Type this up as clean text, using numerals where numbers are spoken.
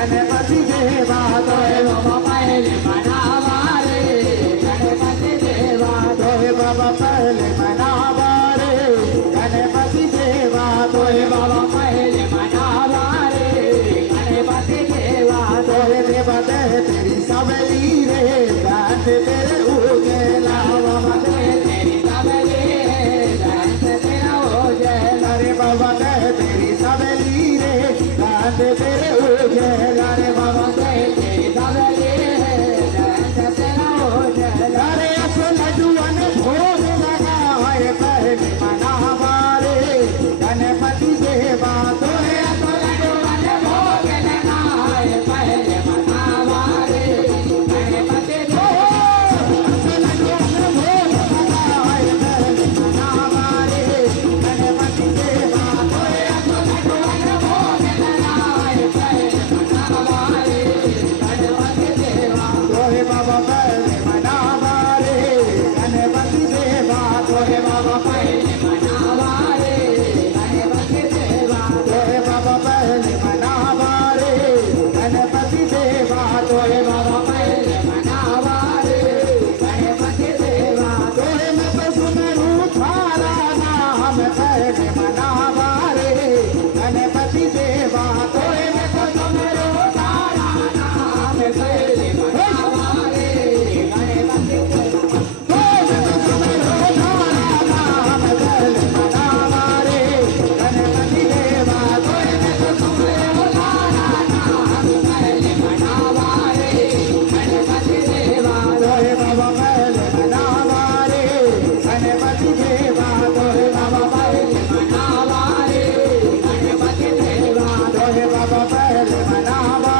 गणपति देवा तोहे बाबा पहले मनावा रे गणपति देवा तोहे बाबा पहले मनावा रे गणपति देवा तोहे बाबा पहले मनावा रे गणपति देवा तोहे देवा तेरी सबली रे दान तेरे उजेला बाबा तेरी सबली रे दान तेरा उजेला रे बाबा तेरी सबली रे दान तेरे उजेला रे बाबा तेरी सबली रे दान तेरा उजेला रे असल लड्डूअन भोग लगा है पहले मनावा रे गणपति देवा तोहे असल लड्डूअन भोग लगा है पहले मनावा रे गणपति देवा असल लड्डूअन भोग लगा है पहले मनावा रे गणपति देवा तोहे असल लड्डूअन भोग लगा है पहले मनावा रे गणपति देवा तोहे बाबा पहले मनावा रे गणपति देवा तोहे बाबा पहले मनावा रे गणपति देवा तोहे बाबा पहले मनावा रे गणपति देवा तोहे बाबा पहले मनावा रे गणपति देवा तोहे मैं तो सुनरू थारा नाम पहले मनावा रे गणपति देवा तोहे मैं तो सुनरू थारा नाम पहले मनावा रे गणपति देवा तोहे मैं तो सुनरू थारा नाम पहले मनावा रे गणपति देवा तोहे मैं तो सुनरू थारा नाम पहले मनावा रे गणपति देवा तोहे बाबा पहले मनावा रे गणपति देवा तोहे बाबा पहले मनावा रे गणपति देवा तोहे बाबा पहले मनावा